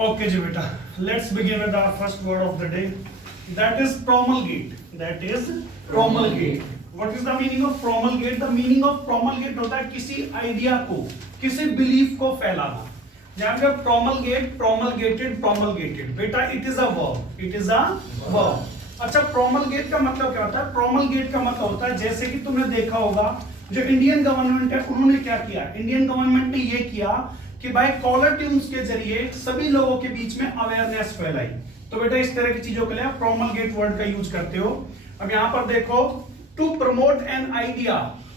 Okay ji beta, let's begin with our first word of the day. That is promulgate. That is promulgate. What is the meaning of promulgate? The meaning of promulgate होता है किसी idea को, किसी belief को फैलाना. जहाँ पे promulgate, promulgated, promulgated. बेटा it is a verb. It is a verb. अच्छा promulgate का मतलब क्या होता है? Promulgate का मतलब होता है जैसे कि तुमने देखा होगा जो इंडियन गवर्नमेंट है उन्होंने क्या किया? इंडियन गवर्नमेंट ने ये किया कि भाई कॉलर ट्यून्स के जरिए सभी लोगों के बीच में अवेयरनेस फैलाई. तो बेटा इस तरह की चीजों के लिए आप प्रोमलगेट वर्ड का यूज करते हो. अब यहां पर देखो, to promote an idea,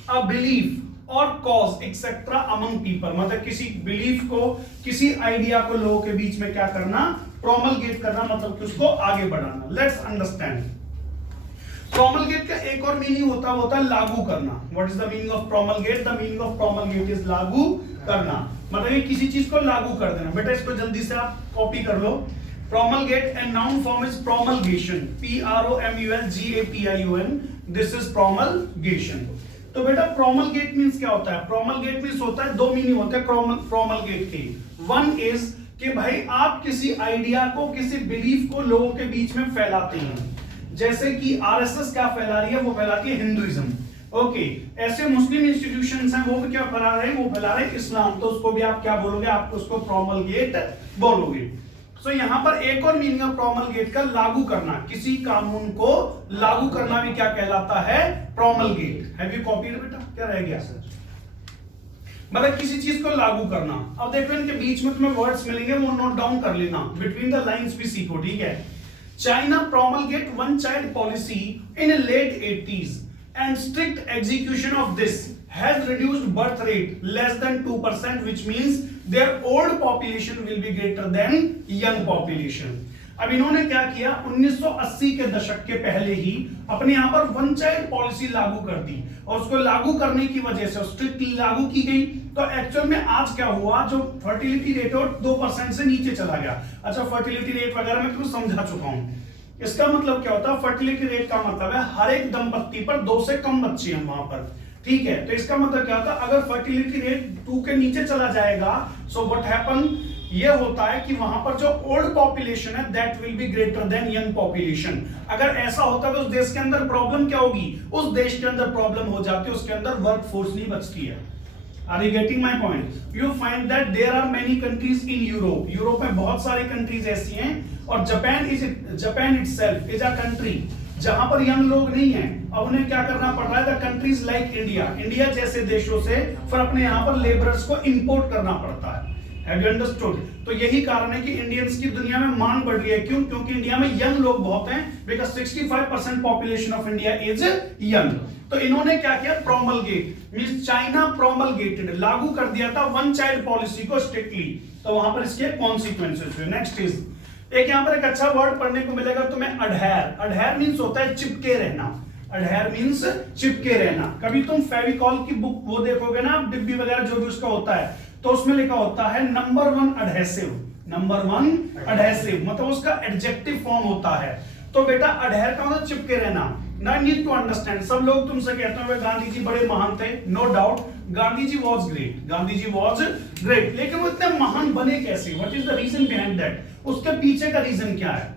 a belief और कॉज एक्सेट्रा अमंग पीपल, मतलब किसी बिलीफ को, किसी आइडिया को लोगों के बीच में क्या करना? प्रोमलगेट करना, मतलब कि उसको आगे बढ़ाना. Let's understand. प्रोमलगेट का एक और मीनिंग होता है लागू करना. What is the meaning of promulgate? The meaning of promulgate is लागू करना, मतलब ये किसी चीज को लागू कर देना. बेटा इसको जल्दी से आप कॉपी कर लो. Promulgate and noun form is promulgation. PROMULGATION. This is promulgation. तो बेटा प्रोमलगेट मींस क्या होता है? प्रोमलगेट मींस होता है, दो मीनिंग होते हैं प्रोमलगेट के. वन इज कि भाई आप किसी आइडिया को, किसी बिलीफ को लोगों के बीच में फैलाते हैं. जैसे कि आरएसएस क्या फैला रही है? वो फैलाती है हिंदुइज्म. ओके, ऐसे मुस्लिम इंस्टीट्यूशंस हैं, वो भी क्या फैला रहे हैं? वो फैला रहे हैं इस्लाम. तो उसको भी आप क्या बोलोगे? आप उसको प्रोमलगेट बोलोगे. सो यहाँ पर एक और मीनिंग ऑफ प्रोमलगेट का लागू करना. किसी कानून को लागू करना भी क्या कहलाता है? प्रोमलगेट. हैव यू कॉपीड बेटा? क्या रह गया सर? मतलब किसी चीज को लागू करना. अब देखो इनके बीच में तुम्हें वर्ड्स मिलेंगे, वो नोट डाउन कर लेना. बिटवीन द लाइंस भी सीखो, ठीक है? China promulgate one child policy in the late 80s and strict execution of this has reduced birth rate less than 2%, which means their old population will be greater than young population. अब इन्होंने क्या किया? 1980 के दशक के पहले ही अपने यहाँ पर वन चाइल्ड पॉलिसी लागू कर दी, और उसको लागू करने की वजह से स्ट्रिक्टली लागू की गई. तो एक्चुअल में आज क्या हुआ? जो फर्टिलिटी रेट है 2% से नीचे चला गया. अच्छा, फर्टिलिटी रेट वगैरह मैं तुमको समझा चुका हूं. इसका मतलब क्या होता है? फर्टिलिटी रेट का मतलब है हर एक दंपत्ति पर 2 से कम बच्चे हैं वहां पर, ठीक है? तो इसका मतलब क्या होता है? अगर फर्टिलिटी रेट 2 के नीचे चला जाएगा, सो व्हाट हैपन, ये होता है कि वहां पर जो ओल्ड पॉपुलेशन है that will be greater than young population. अगर ऐसा होता है तो उस देश के अंदर प्रॉब्लम क्या होगी? उस देश के अंदर प्रॉब्लम हो जाती है, उसके अंदर वर्क फोर्स नहीं बचती है. Are you getting my point? You find that there are many countries in Europe. Europe में बहुत सारी कंट्रीज ऐसी हैं, और Japan itself is a country जहां पर यंग लोग नहीं हैं. अब उन्हें क्या करना पड़ रहा है? द कंट्रीज लाइक इंडिया जैसे देशों से फिर अपने यहाँ पर लेबरर्स को इंपोर्ट करना पड़ता है. Have you understood? तो यही कारण है कि इंडियंस की दुनिया में मांग बढ़ रही है. क्यों? क्योंकि इंडिया में यंग लोग बहुत हैं, because 65% population of India is young. तो इन्होंने क्या किया? प्रोमलगेट मींस चाइना प्रोमलगेटेड, लागू कर दिया था वन चाइल्ड पॉलिसी को स्ट्रिक्टली. तो वहां पर इसके कॉन्सिक्वेंसेस हुए. नेक्स्ट इज एक यहाँ पर एक अच्छा वर्ड पढ़ने को मिलेगा तुम्हें, अडहेर. अडहेर मींस होता है चिपके रहना. अडहेर मींस चिपके रहना. कभी तुम फेविकॉल की बुक वो देखोगे ना, डिब्बी वगैरह जो भी उसका होता है, तो उसमें लिखा होता है नंबर 1 अडहेसिव. नंबर 1 अडहेसिव मतलब उसका एडजेक्टिव फॉर्म होता है. तो बेटा अडहेर का मतलब चिपके रहना. ना नीड टू अंडरस्टैंड. सब लोग तुमसे कहते हैं गांधी जी बड़े महान थे. No doubt, Gandhi ji was great. Gandhi ji was great, लेकिन वो इतने महान बने कैसे? What is the reason behind that? उसके पीछे का रीजन क्या है?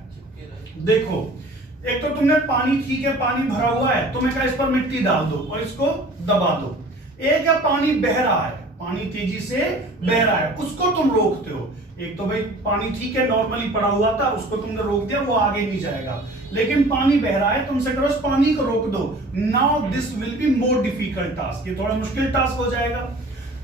देखो, एक तो तुमने पानी, ठीक है पानी भरा हुआ है, तुम्हें कहा इस पर मिट्टी डाल दो और इसको दबा दो. एक है पानी बह रहा है, पानी तेजी से बह रहा है, उसको तुम रोकते हो. एक तो भाई पानी ठीक है नॉर्मली पड़ा हुआ था, उसको तुमने रोक दिया, वो आगे नहीं जाएगा. लेकिन पानी बह रहा है, तुमसे करो इस पानी को रोक दो. Now this will be more difficult task. ये थोड़ा मुश्किल टास्क हो जाएगा.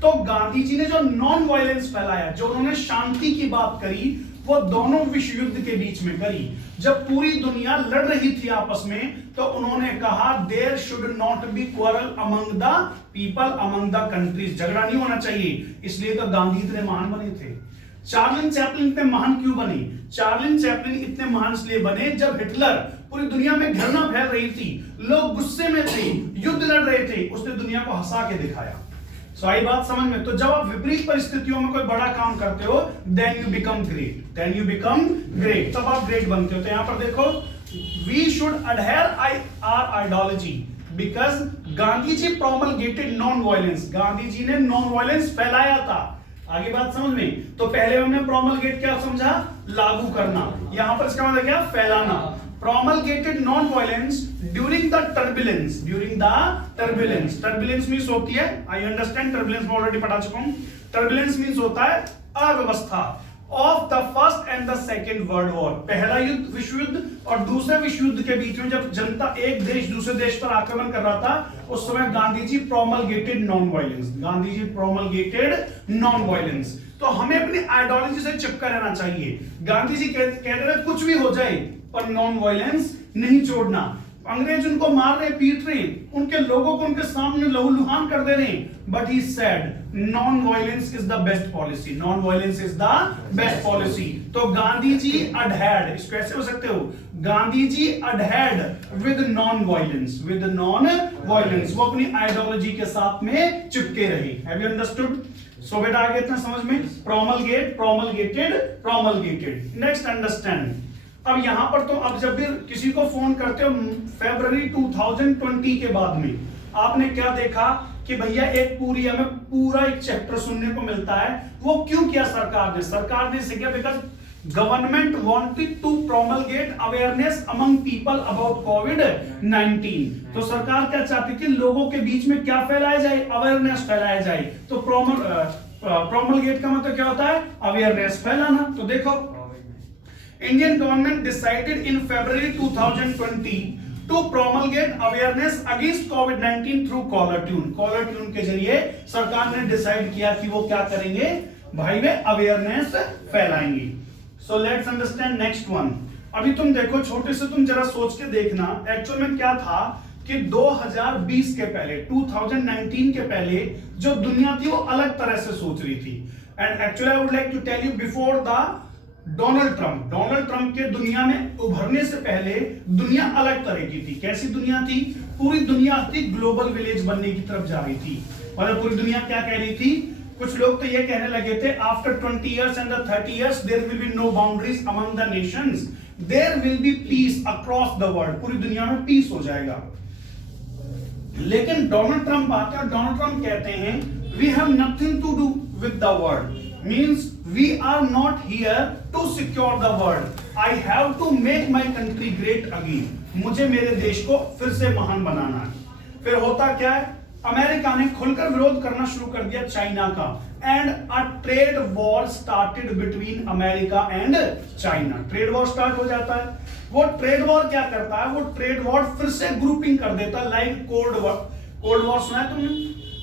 तो गांधी जी ने जो नॉन वायलेंस फैलाया, जो उन्होंने शांति की बात करी, वो दोनों विश्व युद्ध के बीच में करी. जब पूरी दुनिया लड़ रही थी आपस में, तो उन्होंने कहा there should not be quarrel among the people, among the countries. झगड़ा नहीं होना चाहिए. इसलिए तो गांधी इतने महान बने थे. चार्लिन चैपलिन इतने महान क्यों बने? चार्लिन चैपलिन इतने महान इसलिए बने, जब हिटलर पूरी दुनिया में घृणा फैल रही थी, लोग गुस्से में थे, युद्ध लड़ रहे थे, उसने दुनिया को हंसा के दिखाया. सो आई बात समझ में? तो जब आप विपरीत परिस्थितियों में कोई बड़ा काम करते हो, then you become great. Then you become great, तब आप ग्रेट बनते हो. तो यहां पर देखो, we should adhere our ideology because Gandhi ji promulgated non violence. Gandhi ji ने नॉन वायलेंस फैलाया था. आगे बात समझ में? तो पहले हमने प्रोमलगेट क्या समझा? लागू करना। यहां पर इसका मतलब क्या? फैलाना। promulgated non-violence during the turbulence means होती है, I understand turbulence में ऑलरेडी पढ़ा चुका हूं। turbulence means होता है अव्यवस्था of the first and the second world war, पहला युद्ध विश्व युद्ध और दूसरे विश्व युद्ध के बीच में जब जनता एक देश दूसरे देश पर आक्रमण कर रहा था, उस समय गांधी जी promulgated non-violence। तो हमें अपनी आइडियोलॉजी से चिपका रहना चाहिए। गांधी जी कहते रहे कुछ भी हो जाए पर नॉन वायलेंस नहीं छोड़ना। अंग्रेज उनको मार रहे, पीट रहे, उनके लोगों को उनके सामने लहूलुहान कर दे रहे, but he said non violence is the best policy. Non violence is the best policy. तो गांधी जी अडहेड, इसको ऐसे हो सकते हो, Gandhi ji अडहेड with non violence. वो अपनी आइडियोलॉजी के साथ में चिपके रहे। Have you understood? सो बेटा आगे इतना समझ में? प्रोमलगेटेड। Next understand. अब यहां पर तो अब जब भी किसी को फोन करते हो फरवरी 2020 के बाद में, आपने क्या देखा कि भैया एक पूरी हमें पूरा एक चैप्टर सुनने को मिलता है। वो क्यों किया सरकार ने इसे किया because government wanted to promulgate awareness among people about कोविड-19। तो सरकार क्या चाहती थी? लोगों के बीच में क्या फैलाया जाए? अवेयरनेस फैलाया जाए। तो प्रोमलगेट का मतलब क्या होता है? अवेयरनेस फैलाना। तो देखो, Indian government decided in February 2020 to promulgate awareness against COVID-19 through caller tune। caller tune के जरिए सरकार ने डिसाइड किया कि वो क्या करेंगे भाई, वे awareness फैलाएंगे। So let's understand next one। अभी तुम देखो, छोटे से तुम जरा सोच के देखना, एक्चुअल में क्या था कि 2020 के पहले, 2019 के पहले जो दुनिया थी वो अलग तरह से सोच रही थी। And actually I would like to tell you before the Donald Trump के दुनिया में उभरने से पहले दुनिया अलग तरह की थी। कैसी दुनिया थी? पूरी दुनिया थी ग्लोबल विलेज बनने की तरफ जा रही थी। मतलब पूरी दुनिया क्या कह रही थी? कुछ लोग तो ये कहने लगे थे after 20 years and the 30 years there will be no boundaries among the nations, there will be peace across the world। पूरी दुनिया में पीस हो जाएगा। लेकिन डोनाल्ड ट्रंप आते हैं और डोनाल्ड ट्रंप कहते हैं we have nothing to do with the world, means we are not here to secure the world, I have to make my country great again। मुझे मेरे देश को फिर से महान बनाना है। फिर होता क्या है? अमेरिका ने खुलकर विरोध करना शुरू कर दिया चाइना का, and a trade war started between America and China. Trade war start हो जाता है। वो ट्रेड वॉर क्या करता है? वो ट्रेड वॉर फिर से ग्रुपिंग कर देता है, लाइक कोल्ड वॉर सुना है तुमने?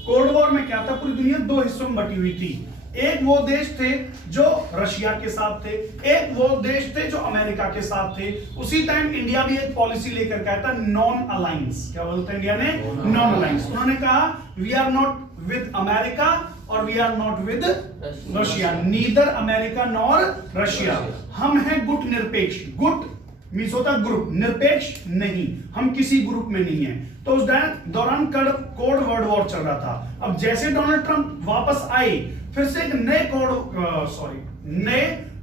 कोल्ड वॉर में क्या था? पूरी दुनिया दो हिस्सों में बटी हुई थी। एक वो देश थे जो रशिया के साथ थे, एक वो देश थे जो अमेरिका के साथ थे। उसी टाइम इंडिया भी एक पॉलिसी लेकर के आया था, नॉन अलायंस। क्या बोलते हैं इंडिया ने? Non alliance. उन्होंने कहा we are not with America और we are not with Russia, neither America nor Russia. हम हैं गुट निरपेक्ष। गुट मीन्स होता है ग्रुप, निरपेक्ष नहीं, हम किसी ग्रुप में नहीं है। तो उस दौरान कोल्ड वर्ल्ड वॉर चल रहा था। अब जैसे डोनाल्ड ट्रंप वापस आए, फिर से एक नए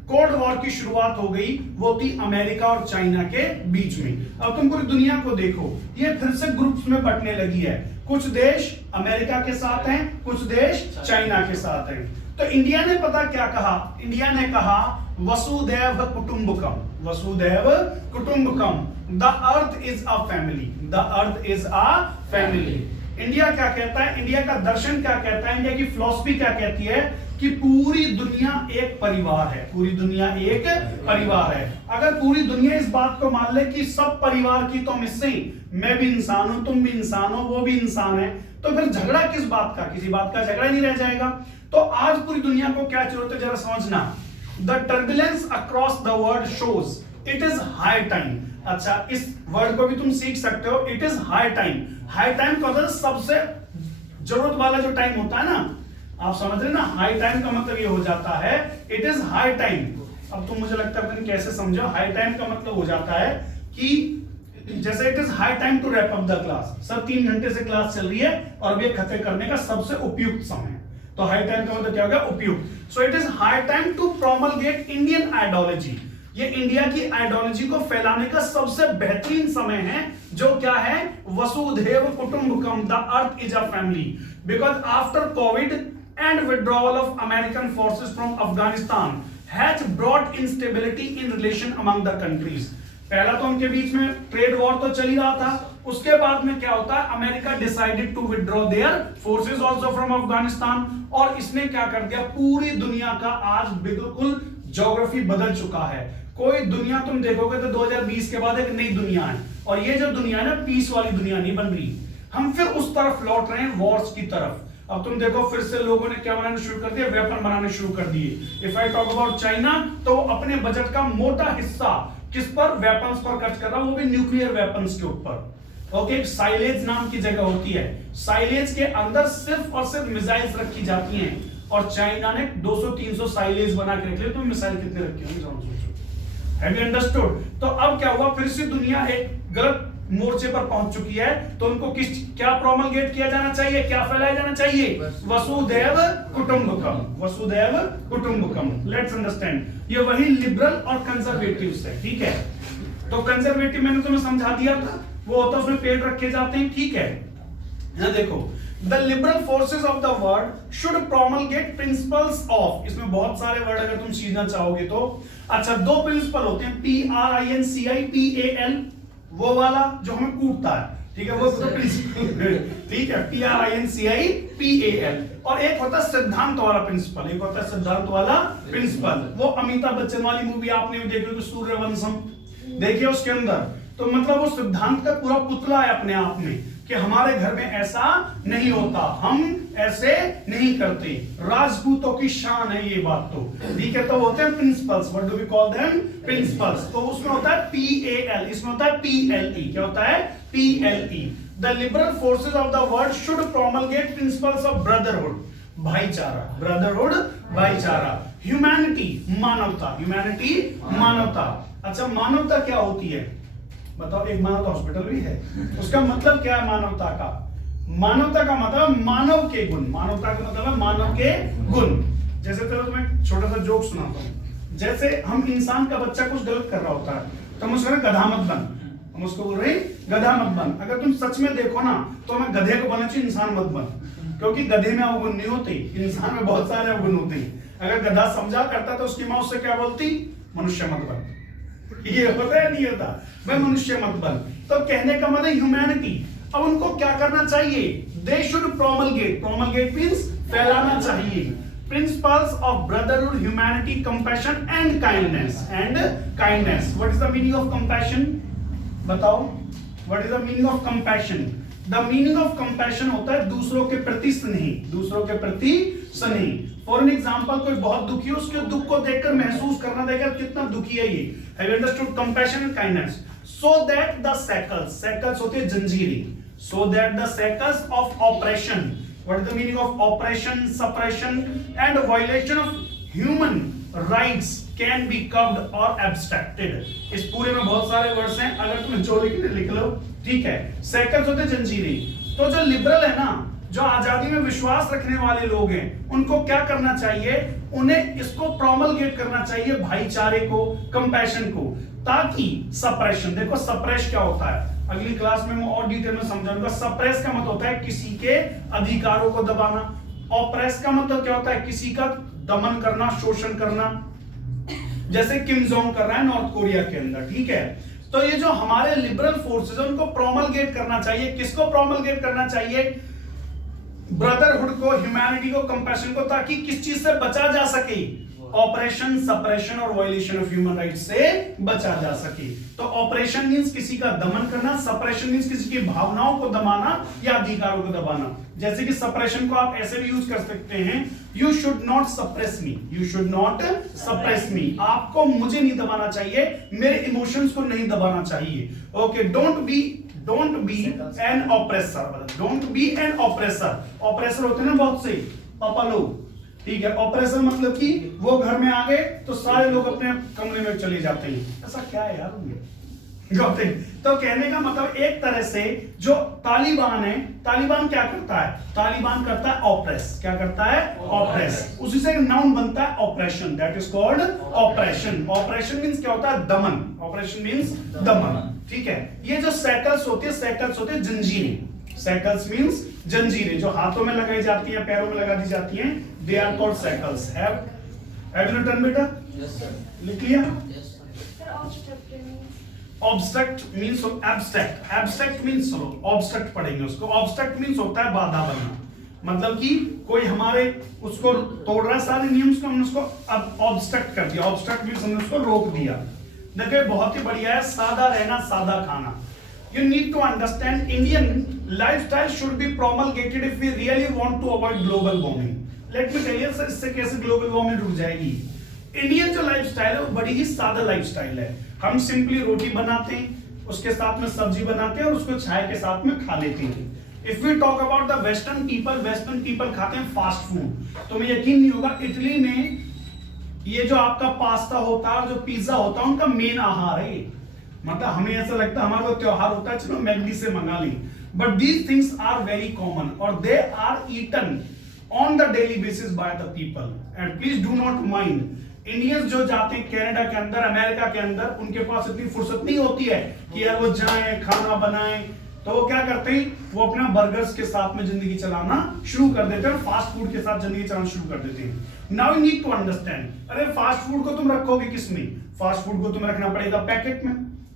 कोल्ड वॉर की शुरुआत हो गई। वो थी अमेरिका और चाइना के बीच में। अब तुम पूरी दुनिया को देखो, ये फिर से ग्रुप्स में बंटने लगी है। कुछ देश अमेरिका के साथ हैं, कुछ देश चाइना के साथ हैं। तो इंडिया ने पता क्या कहा? इंडिया ने कहा वसुधैव कुटुंबकम, वसुधैव कुटुंबकम, the earth is a family, the earth is a family. India क्या कहता है? इंडिया का दर्शन क्या कहता है? इंडिया की फिलॉसफी क्या कहती है? कि पूरी दुनिया एक परिवार है, पूरी दुनिया एक परिवार है। अगर पूरी दुनिया इस बात को मान ले कि सब परिवार की तुम हिस्से, मैं भी इंसान हूं, तुम भी इंसान हो, वो भी इंसान है, तो फिर झगड़ा किस बात का? किसी बात का झगड़ा नहीं रह जाएगा। तो आज पूरी दुनिया को क्या जरूरत है, जरा समझना। The turbulence across the world shows it is high time. अच्छा, इस वर्ड को भी तुम सीख सकते हो, it is high time. High time का मतलब सबसे जरूरत वाला जो टाइम होता है ना, आप समझ रहे ना? हाई टाइम का मतलब ये हो जाता है इट इज हाई टाइम। अब तुम मुझे लगता है कैसे समझो, हाई टाइम का मतलब हो जाता है कि जैसे it is high time to wrap up the class. Sir 3 घंटे से क्लास चल रही है और अब ये खत्म करने का सबसे उपयुक्त समय। तो हाई टाइम का मतलब क्या हो गया? उपयुक्त। So it is high time to promulgate Indian ideology. ये इंडिया की आइडियोलॉजी को फैलाने का सबसे बेहतरीन समय है, जो क्या है? वसुधैव कुटुंबकम, the earth is a family. Because after COVID and withdrawal of American forces from Afghanistan has brought instability in relation among the countries. पहला तो उनके बीच में ट्रेड वॉर तो चल ही रहा था, उसके बाद में क्या होता है, America decided to withdraw their forces also from Afghanistan, और इसने क्या कर दिया, पूरी दुनिया का आज बिल्कुल ज्योग्राफी बदल चुका है। कोई दुनिया तुम देखोगे तो 2020 के बाद एक नई दुनिया है, और ये जो दुनिया है ना, पीस वाली दुनिया नहीं बन रही, हम फिर उस तरफ लौट रहे हैं, वॉर्स की तरफ। अब तुम देखो फिर से लोगों ने क्या बनाना शुरू कर दिया, वेपन बनाने शुरू कर दिए। If I talk about China, तो अपने बजट का मोटा हिस्सा किस पर, वेपन्स पर खर्च कर रहा, वो भी न्यूक्लियर वेपन्स के ऊपर। ओके, साइलेज नाम की जगह होती है, साइलेज के अंदर सिर्फ और सिर्फ मिसाइल्स रखी जाती हैं, और चाइना ने 200-300 साइलेज बना के रख लिए। तो मिसाइल कितने रखे होंगे जरा सोचो। Have you understood? तो अब क्या हुआ, फिर से दुनिया एक गलत मोर्चे पर पहुंच चुकी है। तो उनको क्या प्रोमलगेट किया जाना चाहिए, क्या फैलाया जाना चाहिए, वसुधैव कुटुंबकम, वसुधैव कुटुंबकम। लेट्स अंडरस्टैंड, ये वही लिबरल और कंजर्वेटिव्स है, ठीक है। तो कंजर्वेटिव मैंने तुम्हें समझा दिया था, वो होता है उसमें पेड़ रखे जाते हैं, ठीक है। यहां देखो, the liberal forces of the world should promulgate principles of, इसमें बहुत सारे वर्ड अगर तुम सीखना चाहोगे तो। अच्छा, दो प्रिंसिपल होते हैं, PRINCIPAL, वो वाला जो हमें कूटता है, ठीक है, वो तो प्रिंसिपल, ठीक है, PRINCIPAL। और एक होता है सिद्धांत वाला प्रिंसिपल, एक होता है सिद्धांत वाला प्रिंसिपल। वो अमिताभ बच्चन वाली मूवी आपने भी देखी होगी, सूर्यवंशम, देखिए उसके अंदर तो मतलब वो सिद्धांत का पूरा पुतला है अपने आप में, कि हमारे घर में ऐसा नहीं होता, हम ऐसे नहीं करते, राजपूतों की शान है ये बात। तो ठीक है, तो होते हैं principles, what do we call them, principles. तो उसमें होता है PAL, इसमें होता है PLE। क्या होता है, PLE। The liberal forces of the world should promulgate principles of brotherhood, भाईचारा, ब्रदरहुड भाईचारा, ह्यूमैनिटी मानवता, ह्यूमैनिटी मानवता। अच्छा, मानवता क्या होती है बताओ, एक मानवता हॉस्पिटल भी है, उसका मतलब क्या है मानवता का, मानवता का मतलब मानव के गुण, मानवता का मतलब है मानव के गुण। जैसे चलो तुम्हें छोटा सा जोक सुनाता हूं, जैसे हम इंसान का बच्चा कुछ गलत कर रहा होता है तो हम उसको गधा मत बन, हम उसको बोल रहे गधा मत बन। अगर तुम सच में देखो ना तो हमें गधे को बनना चाहिए, इंसान मत बन, क्योंकि गधे में अवगुण नहीं होते, इंसान में बहुत सारे अवगुण होते हैं। अगर गधा समझा करता तो उसकी मां उससे क्या बोलती, मनुष्य मत बन, ये होता है नहीं होता, मैं मनुष्य मत बन। तो कहने का मतलब ह्यूमैनिटी। अब उनको क्या करना चाहिए, they should promulgate, promulgate means फैलाना चाहिए, principles of brotherhood, humanity, compassion and kindness, and kindness. What is the meaning of compassion, बताओ, what is the meaning of compassion? The meaning of compassion होता है दूसरों के प्रति स्नेही, दूसरों के प्रति स्नेही। फॉर एन एग्जांपल, कोई बहुत दुखी है, उसके दुख को देखकर महसूस करना, देखकर कितना दुखी है ये। Have you understood compassion and kindness? So that the shackles, shackles होते हैं जंजीरें, so that the shackles of oppression, what is the meaning of oppression, suppression and violation of human rights can be curbed और abstracted. इस पूरे में बहुत सारे words हैं, अगर तुम्हें जो लिखने लिख लो, ठीक है। सैकल्स होते हैं जंजीरें। तो जो लिबरल है ना, जो आजादी में विश्वास रखने वाले लोग हैं, उनको क्या करना चाहिए, उन्हें इसको प्रोमलगेट करना चाहिए, भाईचारे को, कंपैशन को, ताकि सप्रेशन, देखो सप्रेस क्या होता है, अगली क्लास में मैं और डिटेल में समझाऊंगा। सप्रेस का मतलब होता है किसी के अधिकारों को दबाना, ऑप्रेस का मतलब क्या होता है, किसी का दमन करना, शोषण करना, जैसे किम जोंग कर रहा है नॉर्थ कोरिया के अंदर, ठीक है। तो ये जो हमारे लिबरल फोर्सेस है, उनको प्रोमलगेट करना चाहिए, किसको प्रोमलगेट करना चाहिए, ब्रदरहुड को, ह्यूमैनिटी को, कंपैशन को, ताकि किस चीज से बचा जा सके, ऑपरेशन, सप्रेशन और वायलेशन ऑफ ह्यूमन राइट्स से बचा जा सके। तो ऑपरेशन मींस किसी का दमन करना, सप्रेशन मींस किसी की भावनाओं को दबाना या अधिकारों को दबाना। जैसे कि सप्रेशन को आप ऐसे भी यूज कर सकते हैं, you should not suppress me, you should not suppress me, आपको मुझे नहीं दबाना चाहिए, मेरे इमोशंस को नहीं दबाना चाहिए। Okay, don't be an oppressor, don't be an oppressor. Oppressor होते हैं ना बहुत से पापा लोग, ठीक है। ऑपरेसर मतलब कि वो घर में आ गए तो सारे लोग अपने कमरे में चले जाते हैं, ऐसा क्या है यार उनमें? तो कहने का मतलब एक तरह से जो तालिबान है, तालिबान क्या करता है, तालिबान करता है ऑपरेस, क्या करता है, ऑपरेस। उसी से एक नाउन बनता है operation, that is called operation. Operation means क्या होता है, दमन, ऑपरेशन मींस दमन, ठीक है। ये जो सैकल्स होती है, सैकल्स होते हैं जंजीरें, Shackles means जंजीरें जो हाथों में लगाई जाती हैं, पैरों में लगा दी जाती हैं, they are called shackles. Have you written बेटा? Yes sir. लिख लिया? Yes sir. Obstruct means abstract. Abstract means obstruct पढ़ेंगे उसको. Obstruct means होता है बाधा बनना. मतलब कि कोई हमारे उसको तोड़ रहा है सारे नियम को, हमने उसको अब ऑब्स्ट्रक्ट कर दिया. ऑब्स्ट्रक्ट मींस हमने उसको रोक दिया. देखिए बहुत ही बढ़िया है, सादा रहना, सादा खाना. You need to understand Indian lifestyle should be promulgated if we really want to avoid global warming. Let me tell you sir, इससे कैसे global warming रुक जाएगी. इंडियन जो लाइफस्टाइल है वो बड़ी ही सादा लाइफस्टाइल है. हम सिंपली रोटी बनाते हैं, उसके साथ में सब्जी बनाते हैं और उसको चाय के साथ में खा लेते हैं. If we talk about the Western people खाते हैं फास्ट फूड. तुम्हें यकीन नहीं होगा इटली में ये जो आपका पास्ता होता है, जो पिज्जा होता है, उनका मेन आहार है. मतलब हमें ऐसा लगता है हमारा त्योहार होता है चलो मैगडी से मंगा ली. But these things are very common और they are eaten on the daily basis by the people. And please do not mind. Indians जो जाते हैं कनाडा के अंदर, अमेरिका के अंदर, उनके पास इतनी फुर्सत नहीं होती है कि यार वो जाएं खाना बनाएं. तो वो क्या करते हैं, वो अपना बर्गर्स के साथ में जिंदगी चलाना शुरू कर देते हैं, फास्ट फूड के साथ जिंदगी चलाना शुरू कर देते हैं. Now you need to understand. अरे फास्ट फूड को तुम रखोगे किसमें? फास्ट फूड को तुम्हें रखना पड़ेगा पैकेट में.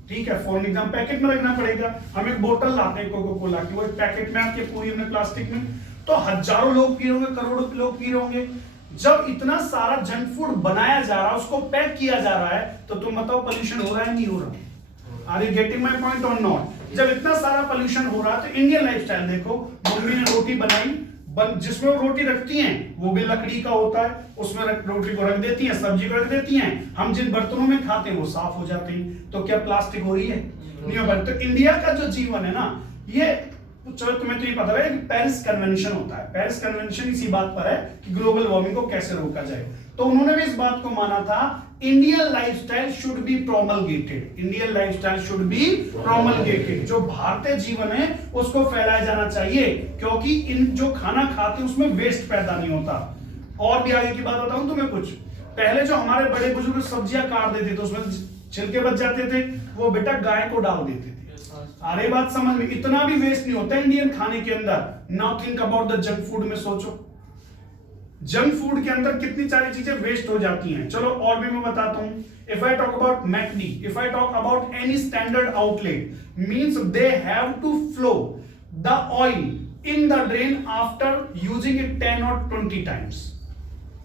ठीक है, फॉर एग्जाम्पल पैकेट में रखना पड़ेगा. हम एक बोतल लाते हैं कोको कोला की, वो एक पैकेट में आती है पूरी हमने प्लास्टिक में, तो हजारों लोग पी रहे होंगे, करोड़ों लोग पी रहे होंगे. जब इतना सारा जंक फूड बनाया जा रहा है, उसको पैक किया जा रहा है, तो तुम बताओ पोल्यूशन हो रहा है नहीं हो रहा? Are you getting my point और नॉट? जब इतना सारा पोल्यूशन हो रहा है तो इंडियन लाइफस्टाइल देखो, मम्मी ने रोटी बनाई, जिसमें वो रोटी रखती हैं वो भी लकड़ी का होता है, उसमें रोटी को रख देती हैं, सब्जी को रख देती हैं. हम जिन बर्तनों में खाते हैं वो साफ हो जाते हैं. तो क्या प्लास्टिक हो रही है? नहीं हो पाती. तो इंडिया का जो जीवन है ना, ये चलो तुम्हें तो ये पता है कि पेरिस कन्वेंशन होता है. पेरिस कन्वेंशन इसी बात पर है कि ग्लोबल वार्मिंग को कैसे रोका जाए. तो उन्होंने भी इस बात को माना था, Indian lifestyle should be promulgated. Indian lifestyle should be promulgated. जो भारतीय जीवन है उसको फैलाया जाना चाहिए, क्योंकि इन जो खाना खाते हैं उसमें वेस्ट पैदा नहीं होता. और भी आगे की बात बताऊं तुम्हें कुछ. पहले जो हमारे बड़े बुजुर्ग सब्जियां काट देते थे, उसमें छिलके बच जाते थे, वो बेटा गाय को डाल देते थे. अरे बात समझ में, इतना भी वेस्ट नहीं होता इंडियन खाने के अंदर. Now think about the junk food में सोचो, जंक फूड के अंदर कितनी सारी चीजें वेस्ट हो जाती हैं. चलो और भी मैं बताता हूं. If I talk about McD, if I talk about any standard outlet, means they have to flow the oil in the drain after using it 10 और 20 टाइम्स.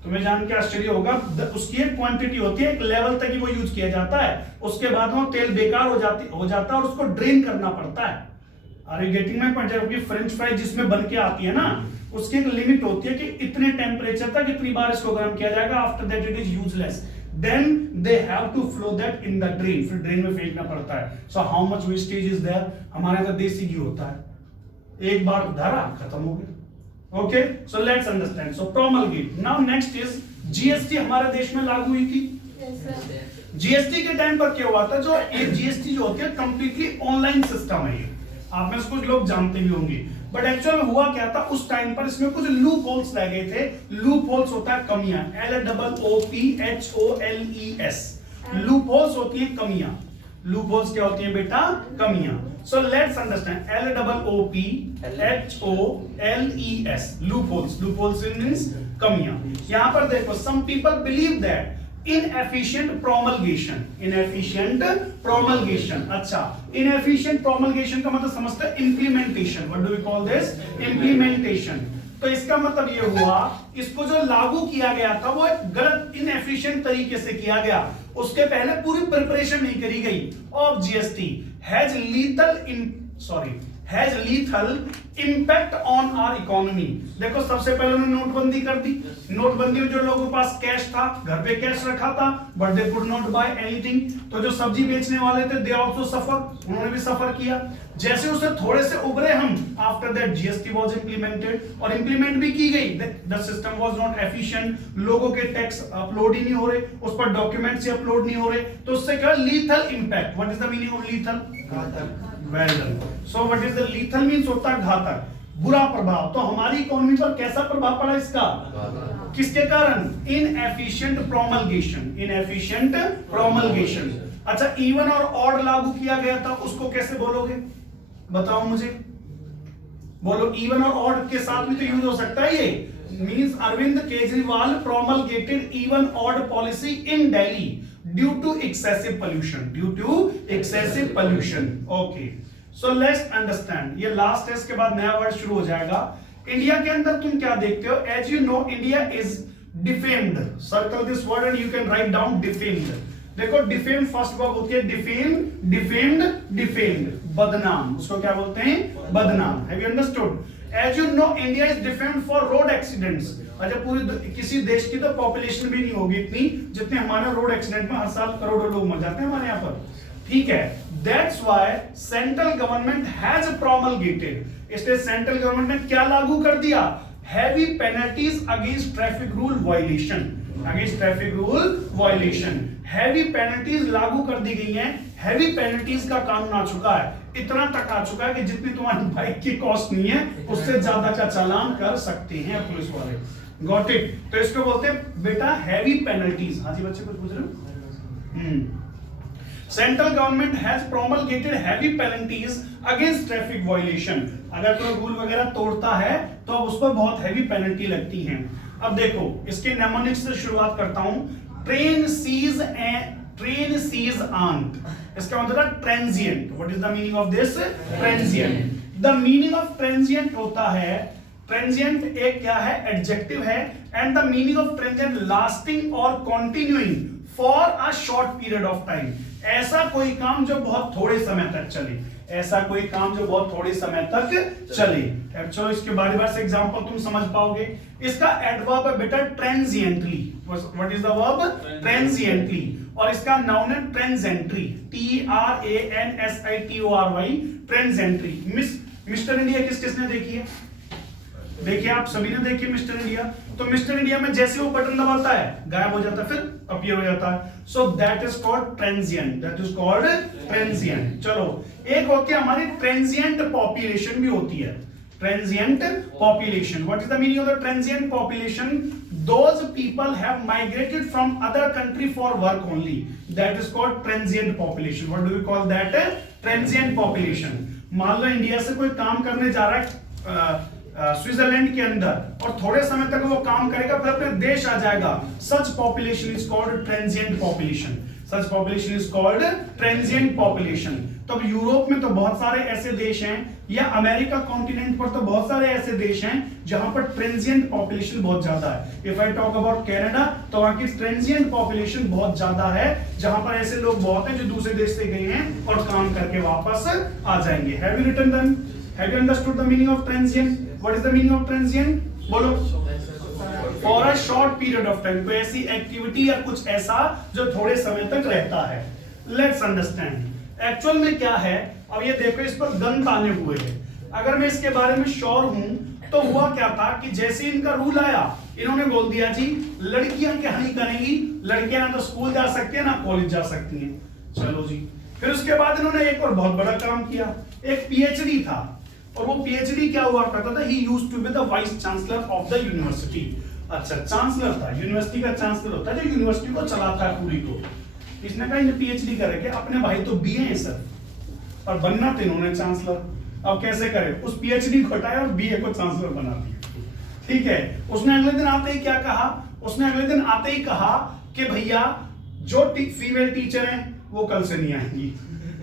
तुम्हें जान के आश्चर्य होगा, उसकी एक क्वांटिटी होती है, एक लेवल तक ही वो यूज किया जाता है, उसके बाद वो तेल बेकार हो जाता है और उसको ड्रेन करना पड़ता है. Are you getting my point? जबकि फ्रेंच फ्राइज जिसमें बन के आती है ना, उसकी एक लिमिट होती है कि इतने टेम्परेचर तक इतनी बार इसको गर्म किया जाएगा, after that it is useless. Then they have to flow that in the drain, फिर ड्रेन में फेंकना पड़ता है. So how much wastage is there? हमारे अंदर देसी घी होता है, एक बार धरा खत्म हो गया. Okay, so let's understand. So promulgate. Now next is GST हमारे देश में लागू हुई थी. GST के टाइम पर क्या हुआ था, जो एक GST जो होती है कंप्लीटली ऑनलाइन सिस्टम है. ये आप में से कुछ लोग जानते भी होंगे, बट एक्चुअल में हुआ क्या था उस टाइम पर, इसमें कुछ लूप होल्स रह गए थे. लूप होल्स होता है कमियां, LOOPHOLES. लूप होल्स होती है कमियां. लूप होल्स क्या होती है बेटा? कमियां. So let's understand. LOOPHOLES. Loopholes. Loopholes means कमियां. यहां पर देखो, some people believe that inefficient promulgation. Inefficient promulgation. अच्छा, inefficient promulgation का मतलब समझते हैं implementation. What do we call this? Implementation. तो इसका मतलब ये हुआ, इसको जो लागू किया गया था वो एक गलत इनएफिशिएंट तरीके से किया गया. उसके पहले पूरी प्रिपरेशन नहीं करी गई. Of GST has lethal impact on our economy. देखो सबसे पहले उन्होंने नोटबंदी कर दी. नोटबंदी में जो लोगों के पास कैश था, घर पे कैश रखा था, but they could not buy anything. तो जो सब्जी बेचने वाले थे, दे आल्सो सफर, उन्होंने भी सफर किया. जैसे उसे थोड़े से उभरे हम, after that GST was implemented, और इंप्लीमेंट भी की गई. The system was not efficient. लोगों के टैक्स अपलोड ही नहीं हो रहे, उस पर डॉक्यूमेंट्स ही अपलोड नहीं हो रहे. तो उससे क्या lethal impact. What is the meaning of lethal? Well done. So what is the lethal means होता है घातक, बुरा प्रभाव. तो हमारी इकोनॉमी पर कैसा प्रभाव पड़ा इसका? किसके कारण? इनएफिशिएंट प्रोमलगेशन. इनएफिशिएंट प्रोमलगेशन. अच्छा, इवन और ऑड लागू किया गया था, उसको कैसे बोलोगे? बताओ मुझे. बोलो इवन और ऑड के साथ में तो यूज हो सकता है ये। Means Arvind Kejriwal promulgated even odd policy in Delhi due to excessive pollution. Okay, so let's understand. ये लास्ट है, इसके बाद नया वर्ड शुरू हो जाएगा। इंडिया के अंदर तुम क्या देखते हो? As you know India is defamed. Circle this word and you can write down defamed. देखो डिफेम्ड फर्स्ट वर्ब होती है डिफेम्ड, बदनाम। उसको क्या बोलते हैं? बदनाम। Have you understood? As you know India is defamed for road accidents. अच्छा, पूरी किसी देश की तो पॉपुलेशन भी नहीं होगी इतनी जितने हमारे रोड एक्सीडेंट में हर साल करोड़ों लोग मर जाते हैं हमारे यहाँ पर। ठीक है, that's why central government has promulgated, इसलिए सेंट्रल गवर्नमेंट ने क्या लागू कर दिया? Heavy penalties against traffic rule violation. Heavy penalties लागू कर दी गई हैं। हैवी पेनल्टीज का कानून आ चुका है, इतना तक आ चुका है कि जितनी तुम्हारी बाइक की कॉस्ट नहीं है उससे ज्यादा का चालान कर सकते हैं पुलिस वाले। Got it? तो इसको बोलते हैं बेटा हैवी पेनल्टीज। हाँ जी बच्चे कुछ पूछ रहे हो? Central government has promulgated heavy penalties against traffic violation. अगर कोई रूल वगैरह तोड़ता है तो अब उस पर बहुत हैवी पेनल्टी लगती है। अब देखो इसके नेमोनिक्स से शुरुआत करता हूं। ट्रेन सीज आंट, इसका मतलब है transient. What is the meaning of this? Transient. The meaning of transient होता है, ट्रांजिएंट एक क्या है? एडजेक्टिव है। And the meaning of transient lasting और continuing for a short period of time. ऐसा कोई काम जो बहुत थोड़े समय तक चले, ऐसा कोई काम जो बहुत थोड़े समय तक चले। चलो इसके बारे से एग्जांपल तुम समझ पाओगे। इसका एडवर्ब है बेटा transiently. What is the verb? Transiently. और इसका नाउन है ट्रांजेंट्री, TRANSITORY, ट्रांजेंट्री। मिस्टर इंडिया किस किसने देखी है? देखिए आप सभी ने देखी मिस्टर इंडिया। तो मिस्टर इंडिया में जैसे वो बटन दबाता है गायब हो जाता है, फिर अपीयर हो जाता है। So that is called transient, चलो एक होती है हमारी ट्रांजिएंट पॉपुलेशन भी होती है। Transient population, what is the meaning of the transient population? Those people have migrated from other country for work only, that is called transient population. What do we call that? Transient population. मान लो India से कोई काम करने जा रहा है Switzerland के अंदर और थोड़े समय तक वो काम करेगा फिर अपने देश आ जाएगा। Such population is called transient population. तो अब यूरोप में तो बहुत सारे ऐसे देश हैं, या अमेरिका कॉन्टिनेंट पर तो बहुत सारे ऐसे देश हैं जहां पर ट्रांजिएंट पॉपुलेशन बहुत ज्यादा है। If I talk about Canada तो वहां की ट्रांजिएंट पॉपुलेशन बहुत ज्यादा है, जहां पर ऐसे लोग बहुत हैं जो दूसरे देश से गए हैं और काम करके वापस आ जाएंगे। Have you written them? Have you understood the meaning of transient? What is the meaning of transient? बोलो। For a short period of time, कोई ऐसी एक्टिविटी या कुछ ऐसा जो थोड़े समय तक रहता है। Let's understand. एक्चुअल में क्या है? अब ये देखो इस पर गन ताने हुए हैं। अगर मैं इसके बारे में श्योर हूं तो हुआ क्या था कि जैसे इनका रूल आया इन्होंने बोल दिया जी लड़कियां क्या नहीं करेंगी, लड़कियां ना तो स्कूल जा सकती है ना कॉलेज जा सकती हैं। चलो जी, फिर उसके बाद इन्होंने एक और बहुत बड़ा काम किया। एक पीएचडी था और वो पीएचडी क्या हुआ करता था? He used to be the vice chancellor of the university. अच्छा, चांसलर था, यूनिवर्सिटी का चांसलर होता है जो यूनिवर्सिटी को चलाता है पूरी को। इसने कहा इन्हें पीएचडी करके अपने भाई तो बीए हैं सर, और बनना तो इन्होंने चांसलर। अब कैसे करे? उस पीएचडी को हटाया और बीए को चांसलर बना दिया। ठीक है, उसने अगले दिन आते ही क्या कहा? उसने अगले दिन आते ही कहा कि भैया जो फीमेल टीचर हैं वो कल से नहीं आएंगी।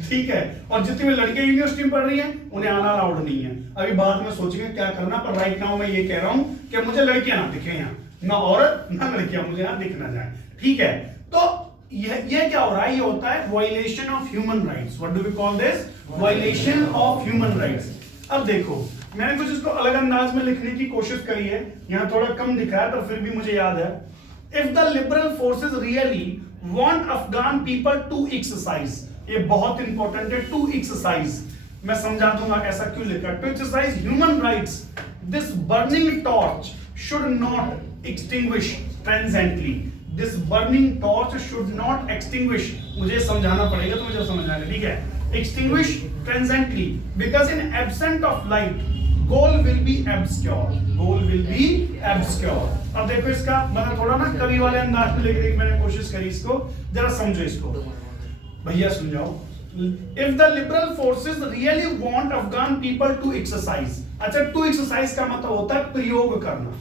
ठीक है, और जितनी भी लड़कियां यूनिवर्सिटी में पढ़ रही हैं उन्हें आना अलाउड नहीं है। अभी बाद में सोचेंगे क्या करना, पर राइट नाउ मैं ये कह रहा हूं कि मुझे लड़कियां ना दिखे यहाँ, ना औरत ना लड़कियां मुझे यहाँ दिख ना जाए। ठीक है, तो ये क्या हो रहा है? ये होता है violation of human rights. What do we call this? Violation of human rights. अब देखो मैंने कुछ इसको अलग अंदाज में लिखने की कोशिश करी है, यहाँ थोड़ा कम दिखा है पर फिर भी मुझे याद है। If the liberal forces really want Afghan people to exercise, ये बहुत इंपॉर्टेंट है, टू एक्सरसाइज। मैं समझा दूंगा ऐसा क्यों लिखा। To exercise human rights, this burning torch should not extinguish transiently. This burning torch should not extinguish, मुझे समझाना पड़ेगा तो मुझे समझ आएगा। ठीक है, extinguish transiently because in absent of light goal will be obscure, goal will be obscure। अब देखो इसका मतलब थोड़ा ना कवि वाले अंदाज में लिखने की मैंने कोशिश करी, इसको जरा समझो इसको भैया, समझाओ। If the liberal forces really want Afghan people to exercise, अच्छा, टू एक्सरसाइज का मतलब होता है प्रयोग करना,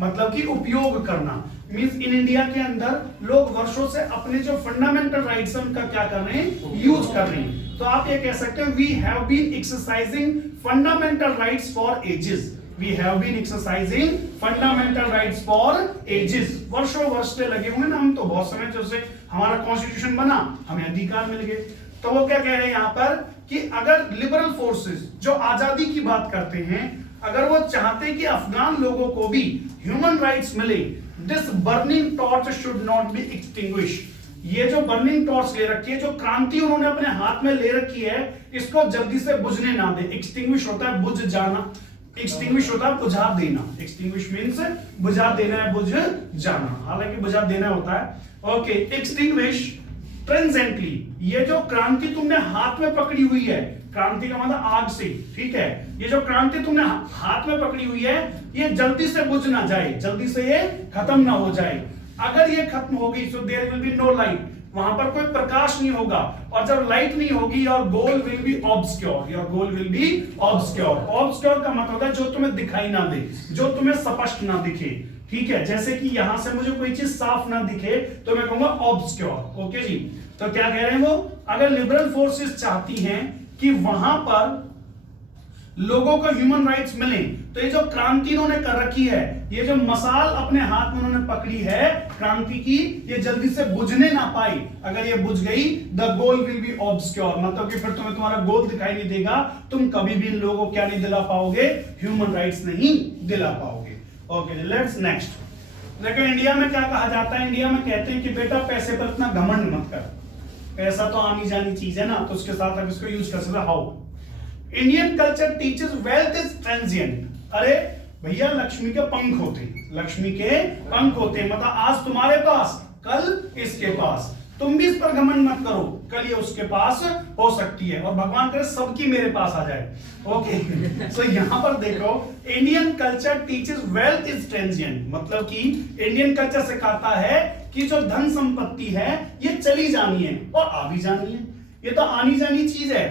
मतलब कि उपयोग करना। मींस इन इंडिया के अंदर लोग वर्षों से अपने जो फंडामेंटल राइट्स हैं उनका क्या कर रहे हैं, यूज कर रहे हैं। तो आप ये कह सकते हैं we have been exercising fundamental rights for ages, we have been exercising fundamental rights for ages. वर्षों वर्ष से लगे हुए ना हम, तो बहुत समय से हमारा कॉन्स्टिट्यूशन बना, हमें अधिकार मिल गए। तो वो क्या कह रहे हैं यहाँ पर कि अगर लिबरल फोर्सेस जो आजादी की बात करते हैं, अगर वो चाहते कि अफगान लोगों को भी ह्यूमन राइट्स मिले, this burning torch should not B extinguish. ये जो बर्निंग टॉर्च ले रखी है, जो क्रांति उन्होंने अपने हाथ में ले रखी है, इसको जल्दी से बुझने ना दे। एक्सटिंग्विश होता है बुझ जाना, एक्सटिंग्विश होता है बुझा देना। एक्सटिंग्विश मींस बुझा देना है, बुझ जाना, हालांकि बुझा देना होता है। ओके, एक्सटिंग्विश ट्रांजेंटली, ये जो क्रांति तुमने हाथ में पकड़ी हुई है, क्रांति का मतलब आग से, ठीक है, ये जो क्रांति तुमने हाथ में पकड़ी हुई है, ये जल्दी से बुझ ना जाए, जल्दी से ये खत्म ना हो जाए। अगर ये खत्म होगी so there will be no light, वहां पर कोई प्रकाश नहीं होगा, और जब लाइट नहीं होगी your goal will B obscure, your goal will B obscure. Obscure का मतलब होता है जो तुम्हें दिखाई ना दे, जो तुम्हें स्पष्ट ना दिखे, ठीक है। जैसे कि यहां से मुझे कोई चीज साफ ना दिखे तो मैं कहूंगा ऑब्सक्योर। ओके जी, तो क्या कह रहे हैं वो, अगर लिबरल फोर्सेस चाहती हैं कि वहां पर लोगों को ह्यूमन राइट्स मिले, तो ये जो क्रांति इन्होंने कर रखी है, ये जो मसाल अपने हाथ में उन्होंने पकड़ी है क्रांति की, ये जल्दी से बुझने ना पाई। अगर ये बुझ गई, the goal will B obscure, मतलब कि फिर तुम्हें तुम्हारा गोल दिखाई नहीं देगा, तुम कभी भी इन लोगों को क्या नहीं दिला पाओगे, ह्यूमन राइट्स नहीं दिला पाओगे। Okay, let's next. लेकिन इंडिया में क्या कहा जाता है, इंडिया में कहते हैं कि बेटा पैसे पर इतना घमंड मत कर, पैसा तो आनी जानी चीज है ना, तो उसके साथ आप इसको यूज कर सकते हो। How Indian culture teaches wealth is transient. अरे भैया, लक्ष्मी के पंख होते, लक्ष्मी के पंख होते, मतलब आज तुम्हारे पास कल इसके पास, तुम भी इस पर घमंड मत करो, कल ये उसके पास हो सकती है, और भगवान करे सबकी मेरे पास आ जाए। ओके, सो यहां पर देखो, Indian culture teaches wealth is transient, मतलब कि इंडियन कल्चर सिखाता है कि जो धन संपत्ति है ये चली जानी है और आ भी जानी है, ये तो आनी जानी चीज है।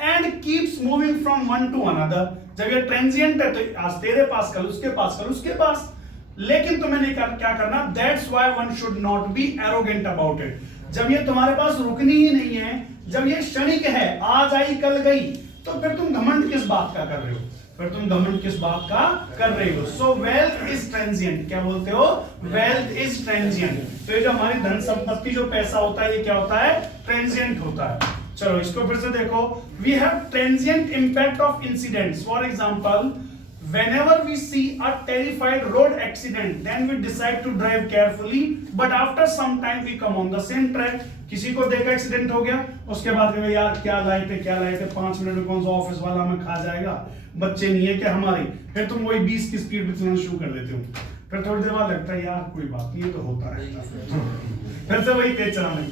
And keeps moving from one two another, जब ये ट्रांजिएंट है तो आज तेरे पास, कल उसके पास, कल उसके पास, लेकिन तुम्हें नहीं क्या करना, that's why one should not B arrogant about it. जब ये तुम्हारे पास रुकनी ही नहीं है, जब ये क्षणिक है, आज आई कल गई, तो फिर तुम घमंड किस बात का कर रहे हो, फिर तुम घमंड किस बात का कर रहे हो। सो वेल्थ इज ट्रांजिएंट, क्या बोलते हो, वेल्थ इज ट्रांजिएंट। तो ये जो हमारी धन संपत्ति, जो पैसा होता है, ये क्या होता है, ट्रांजिएंट होता है। चलो इसको फिर से देखो, we have transient impact of incidents. For example, whenever we see a terrified road accident, then we decide to drive carefully, but after some time we come on the same track. किसी को देखा accident हो गया, उसके बाद में यार क्या लाए थे 5 मिनट में कौन सा ऑफिस वाला हमें खा जाएगा, बच्चे नहीं है क्या हमारे, फिर तुम वही 20 की स्पीड पे चलाना शुरू कर देते हो। फिर थोड़ी देर बाद लगता है यार कोई बात नहीं, ये तो होता है, फिर से वही तेज चलाना।